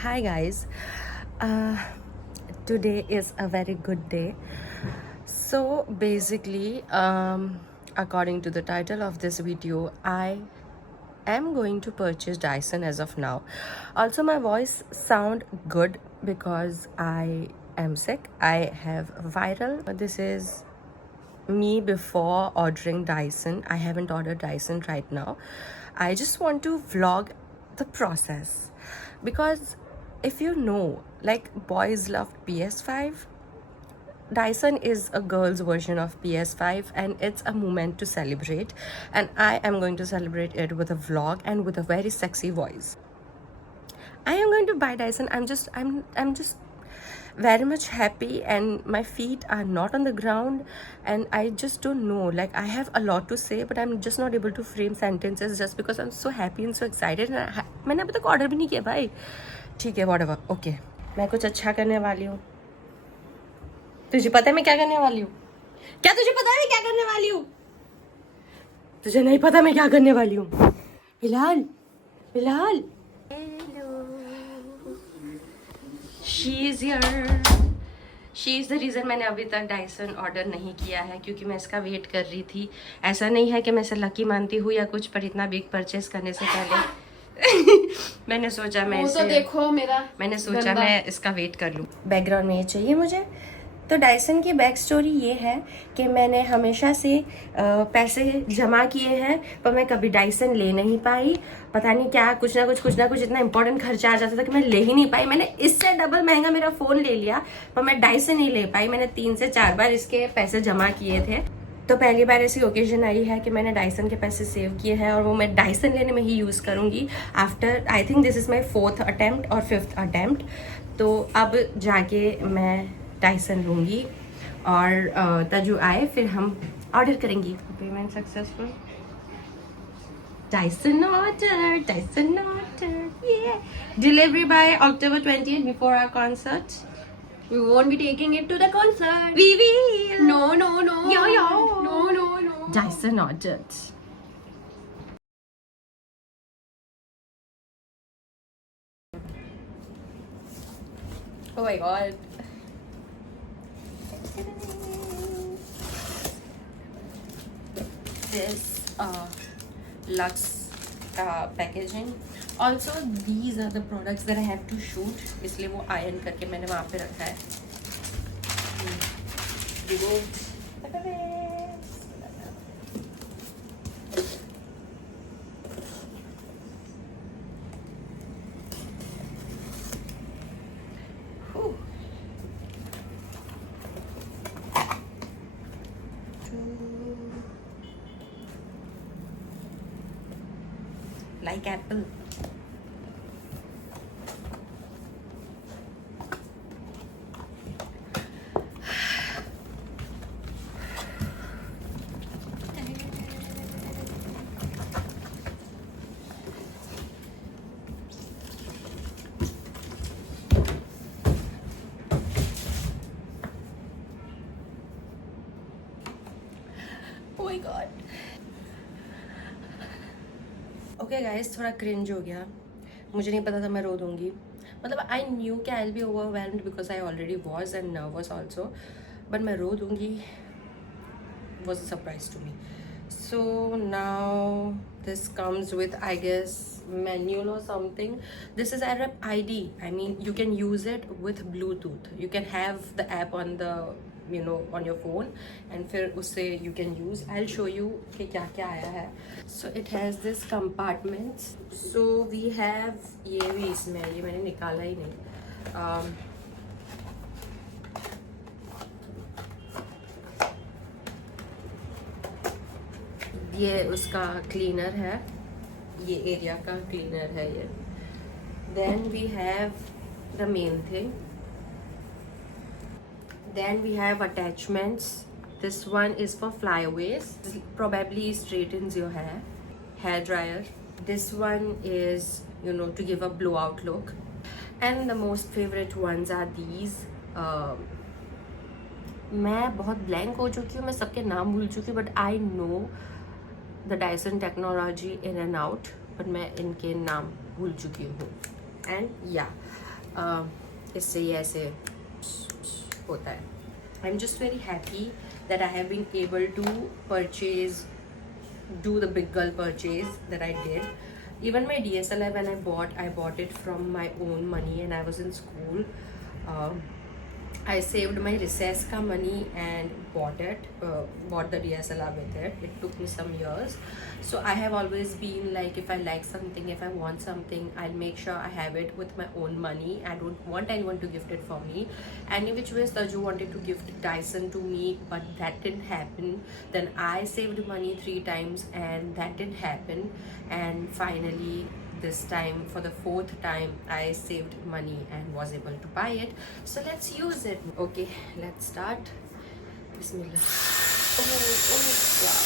Hi guys, uh, today is a very good day. So basically, according to the title of this video, I am going to purchase Dyson as of now. Also, my voice sound good because I am sick. I have viral. This is me before ordering Dyson. I haven't ordered Dyson right now. I just want to vlog the process because if you know, like boys love PS5, Dyson is a girl's version of PS5 and it's a moment to celebrate, and I am going to celebrate it with a vlog and with a very sexy voice. I am going to buy Dyson. I'm just very much happy and my feet are not on the ground and I just don't know, like I have a lot to say but I'm just not able to frame sentences just because I'm so happy and so excited and मैंने अभी तक ऑर्डर भी नहीं किया भाई. ठीक है, whatever. Okay, मैं कुछ अच्छा करने वाली हूँ. तुझे पता है मैं क्या करने वाली हूँ? क्या तुझे पता है मैं क्या करने वाली हूँ? तुझे नहीं पता मैं क्या करने वाली हूँ? बिलाल, Bilal. She is here. She is the reason मैंने अभी तक डायसन ऑर्डर नहीं किया है, क्योंकि मैं इसका वेट कर रही थी. ऐसा नहीं है कि मैं इसे लकी मानती हूँ या कुछ, पर इतना बिग परचेस करने से पहले मैंने सोचा मैं इसे तो देखो मेरा मैंने सोचा मैं इसका वेट कर लूँ. बैकग्राउंड में ये चाहिए मुझे. तो डायसन की बैक स्टोरी ये है कि मैंने हमेशा से पैसे जमा किए हैं पर मैं कभी डायसन ले नहीं पाई. पता नहीं क्या, कुछ ना कुछ इतना इंपॉर्टेंट खर्चा आ जाता था कि मैं ले ही नहीं पाई. मैंने इससे डबल महंगा मेरा फ़ोन ले लिया पर मैं डायसन नहीं ले पाई. मैंने 3 से 4 बार इसके पैसे जमा किए थे. तो पहली बार ऐसी ओकेजन आई है कि मैंने डायसन के पैसे सेव किए हैं और वो मैं डायसन लेने में ही यूज़ करूँगी. After I think this is my 4th attempt और 5th अटैम्प्ट. तो अब जाके मैं डायसन लूँगी और तजु आए फिर हम ऑर्डर करेंगी. Payment successful. Dyson order, yeah. Delivery by October 20th before our concert. We won't be taking it to the concert. We will. No. Yo. No. Dyson ordered. Oh my god. This Lux packaging. Also these are the products that I have to shoot, इसलिए वो आयरन करके मैंने वहाँ पे रखा है. Like apple. Oh my god. Okay guys, थोड़ा क्रिंज हो गया. मुझे नहीं पता था मैं रो दूँगी. मतलब आई न्यू कि I will be overwhelmed because I already was and nervous also, but मैं रो दूँगी was a surprise to me. So now this comes with, I guess, manual or something. This is Arab ID. I mean, you can use it with Bluetooth. You can have the app on the, on your phone, and फिर उससे you can use. I'll show you कि क्या क्या आया है. So it has this compartments. So we have ये भी इसमें, ये मैंने निकाला ही नहीं. ये उसका क्लीनर है, ये एरिया का क्लीनर है ये. Then we have the main thing. Then we have attachments. This one is for flyaways. Probably straightens your hair. Hair dryer. This one is, to give a blowout look. And the most favorite ones are these. मैं बहुत ब्लैंक हो चुकी हूँ, मैं सबके नाम भूल चुकी हूँ, but I know the Dyson technology in and out, but मैं इनके नाम भूल चुकी हूँ. एंड या इससे ये ऐसे होता है. I am just very happy that I have been able to do the big girl purchase that I did. Even my DSLR, when I bought it from my own money and I was in school. I saved my recess ka money and bought the DSLR with it. It took me some years. So I have always been like, if I like something, if I want something, I'll make sure I have it with my own money. I don't want anyone to gift it for me. Any which ways Taju wanted to gift Dyson to me, but that didn't happen. Then I saved money 3 times and that didn't happen. And finally, this time, for the 4th time, I saved money and was able to buy it. So let's use it. Okay, let's start. Bismillah. Oh, wow.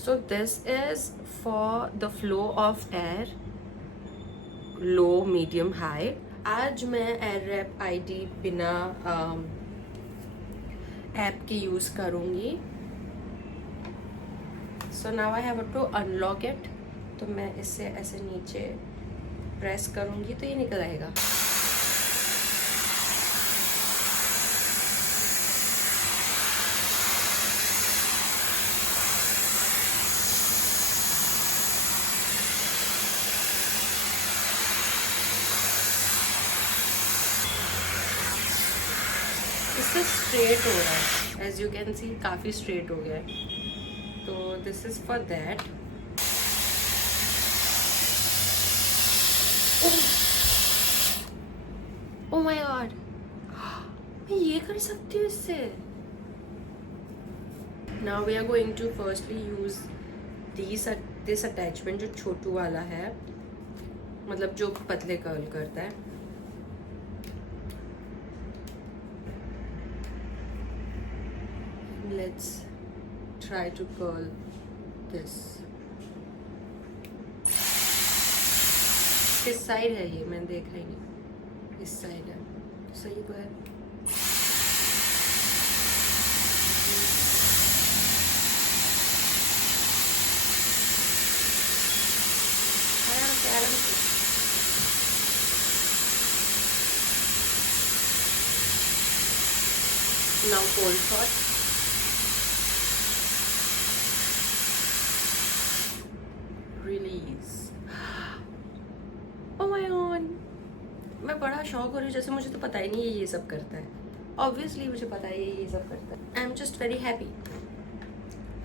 So this is for the flow of air, low, medium, high. आज मैं Airwrap ID बिना app के use करूँगी. So now I have to unlock it. तो मैं इससे ऐसे नीचे प्रेस करूँगी तो ये निकल आएगा. इससे स्ट्रेट हो रहा है. एज यू कैन सी काफ़ी स्ट्रेट हो गया है. तो this is for that. Oh my god, मैं ये कर सकती हूँ इससे. Now we are going to firstly use this attachment जो छोटू वाला है, मतलब जो पतले कर्ल करता है. Let's try to curl this. किस साइड है ये, मैंने देखा ही नहीं. इस साइड है. सही तो है. Now cold shot. Release. Oh my god, मैं बड़ा शौक हो रही हूँ. जैसे मुझे तो पता ही नहीं है ये सब करता है. ऑब्वियसली मुझे पता है ये सब करता है. I am just very happy.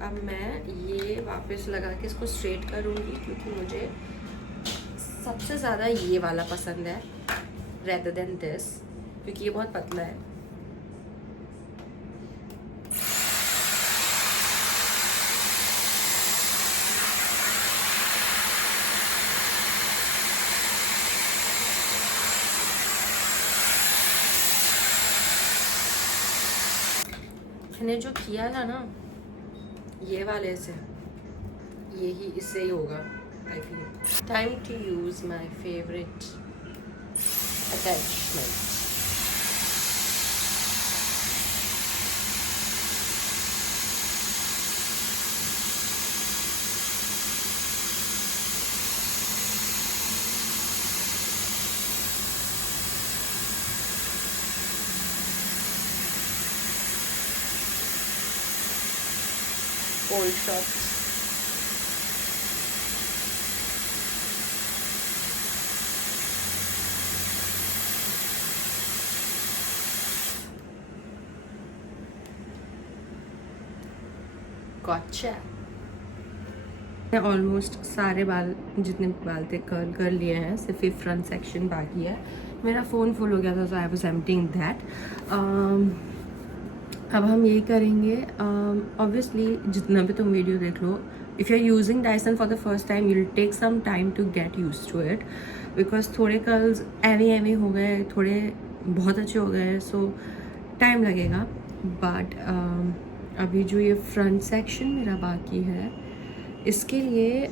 अब मैं ये वापस लगा के इसको स्ट्रेट करूँगी क्योंकि मुझे सबसे ज़्यादा ये वाला पसंद है रेदर देन दिस, क्योंकि ये बहुत पतला है. मैंने जो किया था ना ये वाले से, यही इससे ही होगा I feel. Time to use my favourite attachment. Cold shots. Gotcha. मैं ऑलमोस्ट सारे बाल, जितने बाल थे कर्ल कर लिए हैं. सिर्फ ये फ्रंट सेक्शन बाकी है. मेरा फ़ोन फुल हो गया था, सो आई वाज एम्प्टिंग दैट. अब हम ये करेंगे. ऑब्वियसली जितना भी तुम वीडियो देख लो, if you are using Dyson for the first time, you will take some time to get used to it, because थोड़े कर्ल्स एवी हो गए, थोड़े बहुत अच्छे हो गए, सो टाइम लगेगा. बट अभी जो ये फ्रंट सेक्शन मेरा बाकी है, इसके लिए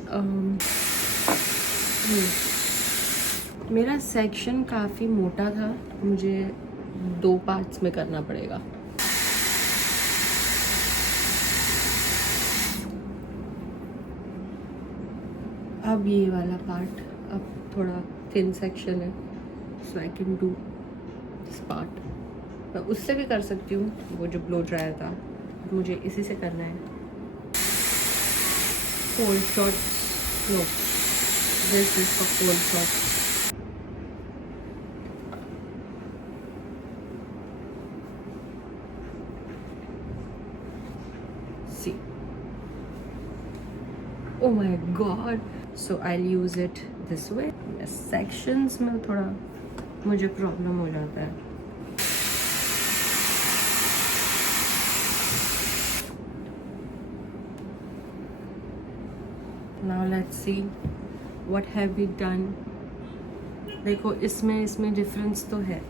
मेरा सेक्शन काफ़ी मोटा था. मुझे 2 पार्ट्स में करना पड़ेगा। अब ये वाला पार्ट अब थोड़ा थिन सेक्शन है, so I can do this part. मैं उससे भी कर सकती हूँ, वो जो ब्लो ड्रायर था, मुझे इसी से करना है। Cold shot, no, this is for cold shot. See, oh my god, so I'll use it this way. Sections में थोड़ा मुझे प्रॉब्लम हो जाता है। Now let's see what have we done. देखो इसमें डिफरेंस तो है,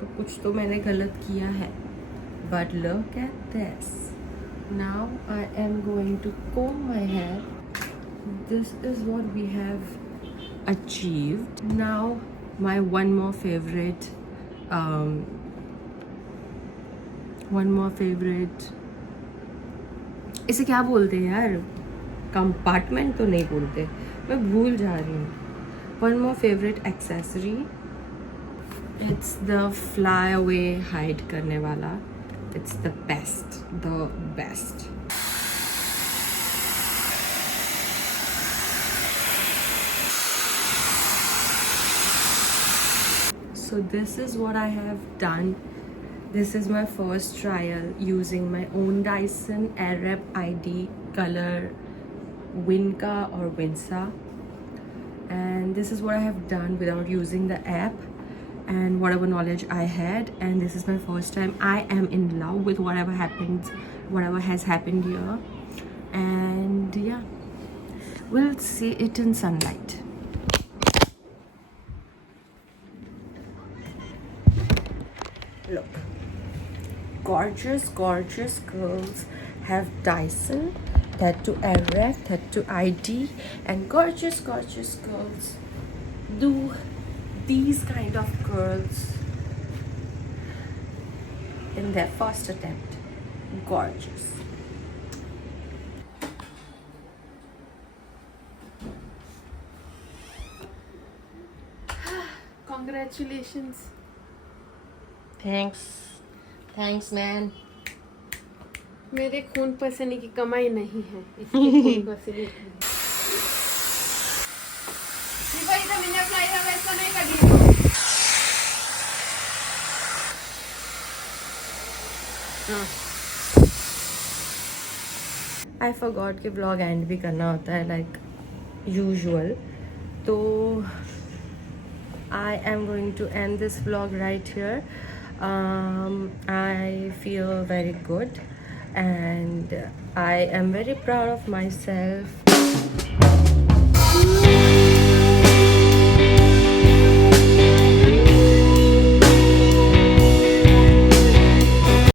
तो कुछ तो मैंने गलत किया है, but look at this. Now I am going to comb my hair. This is what we have achieved. Now my one more favorite इसे क्या बोलते हैं यार, कंपार्टमेंट तो नहीं बोलते, मैं भूल जा रही हूँ। One more favourite accessory, it's the fly away hide करने वाला। It's the best. So this is what I have done. This is my first trial using my own Dyson Airwrap ID color Winka or Winsa, and this is what I have done without using the app and whatever knowledge I had, and this is my first time. I am in love with whatever has happened here, and yeah, we'll see it in sunlight. Look, gorgeous girls have Dyson, that to Airwrap, that to ID, and gorgeous girls do these kind of curls in their first attempt. Gorgeous. Congratulations. Thanks man. मेरे खून पसीने की कमाई नहीं है, इसके खून पसीने की। मैंने अप्लाई था वैसा नहीं कर दिया। I forgot कि vlog end भी करना होता है like usual, तो I am going to end this vlog right here. I feel very good and I am very proud of myself